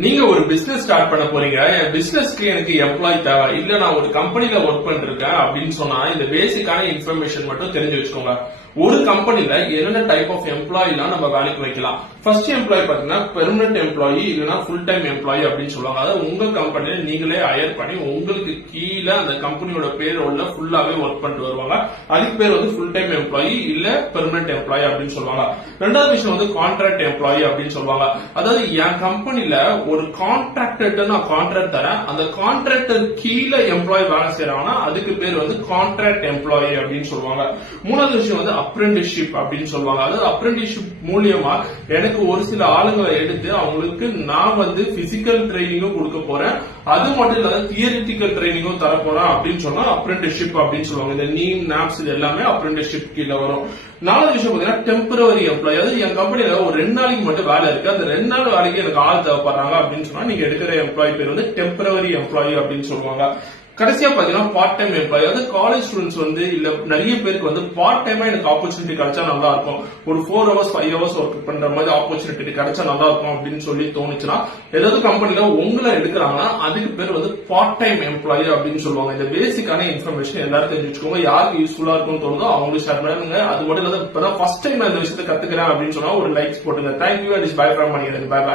நீங்க ஒரு business start பண்ண போறீங்க. என் பிசினஸ்க்கு எனக்கு எம்ப்ளாய் தேவை, இல்ல நான் ஒரு கம்பெனில ஒர்க் பண்ணிருக்கேன் அப்படின்னு சொன்னா இந்த பேசிக்கான இன்ஃபர்மேஷன் மட்டும் தெரிஞ்சு வச்சுக்கோங்க. ஒரு கம்பெனில என்னென்ன டைப் ஆஃப் எம்ப்ளாய் எல்லாம் நம்ம வேலைக்கு வைக்கலாம். ஃபர்ஸ்ட் எம்ப்ளாய் பாத்தீங்கன்னா பெர்மனன்ட் எம்ப்ளாயி இல்லைன்னா ஃபுல் டைம் எம்ப்ளாயி அப்படின்னு சொல்லுவாங்க. அதாவது உங்க கம்பெனில நீங்களே ஹையர் பண்ணி உங்களுக்கு கீழே அந்த கம்பெனியோட பேரோட ஃபுல்லாவே ஒர்க் பண்ணிட்டு வருவாங்க. அதுக்கு பேர் வந்து ஃபுல் டைம் எம்ப்ளாயி இல்ல பெர்மனன்ட் எம்ப்ளாயி அப்படின்னு சொல்லுவாங்க. ரெண்டாவது விஷயம் வந்து கான்ட்ராக்ட் எம்ப்ளாயி அப்படின்னு சொல்லுவாங்க. அதாவது என் கம்பெனில ஒரு கான்ட்ராக்டர் நான் கான்ட்ராக்ட் தரேன், அந்த கான்ட்ராக்டர் கீழே எம்ப்ளாயி வேலை செய்யறாங்கன்னா அதுக்கு பேர் வந்து கான்ட்ராக்ட் எம்ப்ளாயி அப்படின்னு சொல்லுவாங்க. மூணாவது விஷயம் வந்து அப்ரெண்டிஸ்ஷிப் அப்படின்னு சொல்லுவாங்க. அதாவது அப்ரெண்டிஸ்ஷிப் மூலியமா எனக்கு ஒரு சில ஆளுங்களை எடுத்து அவங்களுக்கு நான் வந்து பிசிக்கல் ட்ரைனிங்கும் கொடுக்க போறேன், அது மட்டும் இல்லாத தியரிட்டிக்கல் ட்ரைனிங்கும் தர போறேன் அப்படின்னு சொன்னா அப்ரெண்டிஸ்ஷிப் அப்படின்னு சொல்லுவாங்க. இந்த நீம் நாப்ஸ் இது எல்லாமே அப்ரெண்டிஸ்ஷிப் கீழே வரும். நாலாவது விஷயம் பாத்தீங்கன்னா டெம்பரரி எம்ப்ளாயி. அதாவது என் கம்பெனில ஒரு 2 நாளைக்கு மட்டும் வேலை இருக்கு, அந்த 2 நாள் வேலைக்கு எனக்கு ஆள் தேவைப்படுறாங்க அப்படின்னு சொன்னா நீங்க எடுக்கிற எம்ப்ளாயி பேர் வந்து டெம்பரரி எம்ப்ளாயி அப்படின்னு சொல்லுவாங்க. கடைசியா பாத்தீங்கன்னா பார்ட் டைம் எம்ப்ளாயி. அதாவது காலேஜ் ஸ்டூடெண்ட்ஸ் வந்து இல்ல நிறைய பேருக்கு வந்து பார்ட் டைமா எனக்கு ஆப்பர்ச்சுனிட்டி கிடைச்சா நல்லா இருக்கும், ஒரு 4 hours 5 hours ஒர்க் பண்ற மாதிரி ஆப்பர்ச்சுனிட்டி கிடைச்சா நல்லா இருக்கும் அப்படின்னு சொல்லி தோணுச்சுன்னா ஏதாவது கம்பெனில உங்களை எடுக்கிறாங்கன்னா அதுக்கு பேர் வந்து பார்ட் டைம் எம்ப்ளாயி அப்படின்னு சொல்லுவாங்க. இந்த பேசிக்கான இன்ஃபர்மேஷன் எல்லாரும் தெரிஞ்சு வச்சுக்கோங்க. யாருக்கு யூஸ்ஃபுல்லா இருக்கும்னு தோணுதோ அவங்களுக்கு ஷேர் பண்ணுங்க. அது மட்டும் இல்லாத இப்பதான் ஃபர்ஸ்ட் டைம் நான் இந்த விஷயத்தை கத்துக்கிறேன் அப்படின்னு சொன்னா ஒரு லைக்ஸ் போட்டுங்க. Thank you and bye from Mani. Bye by.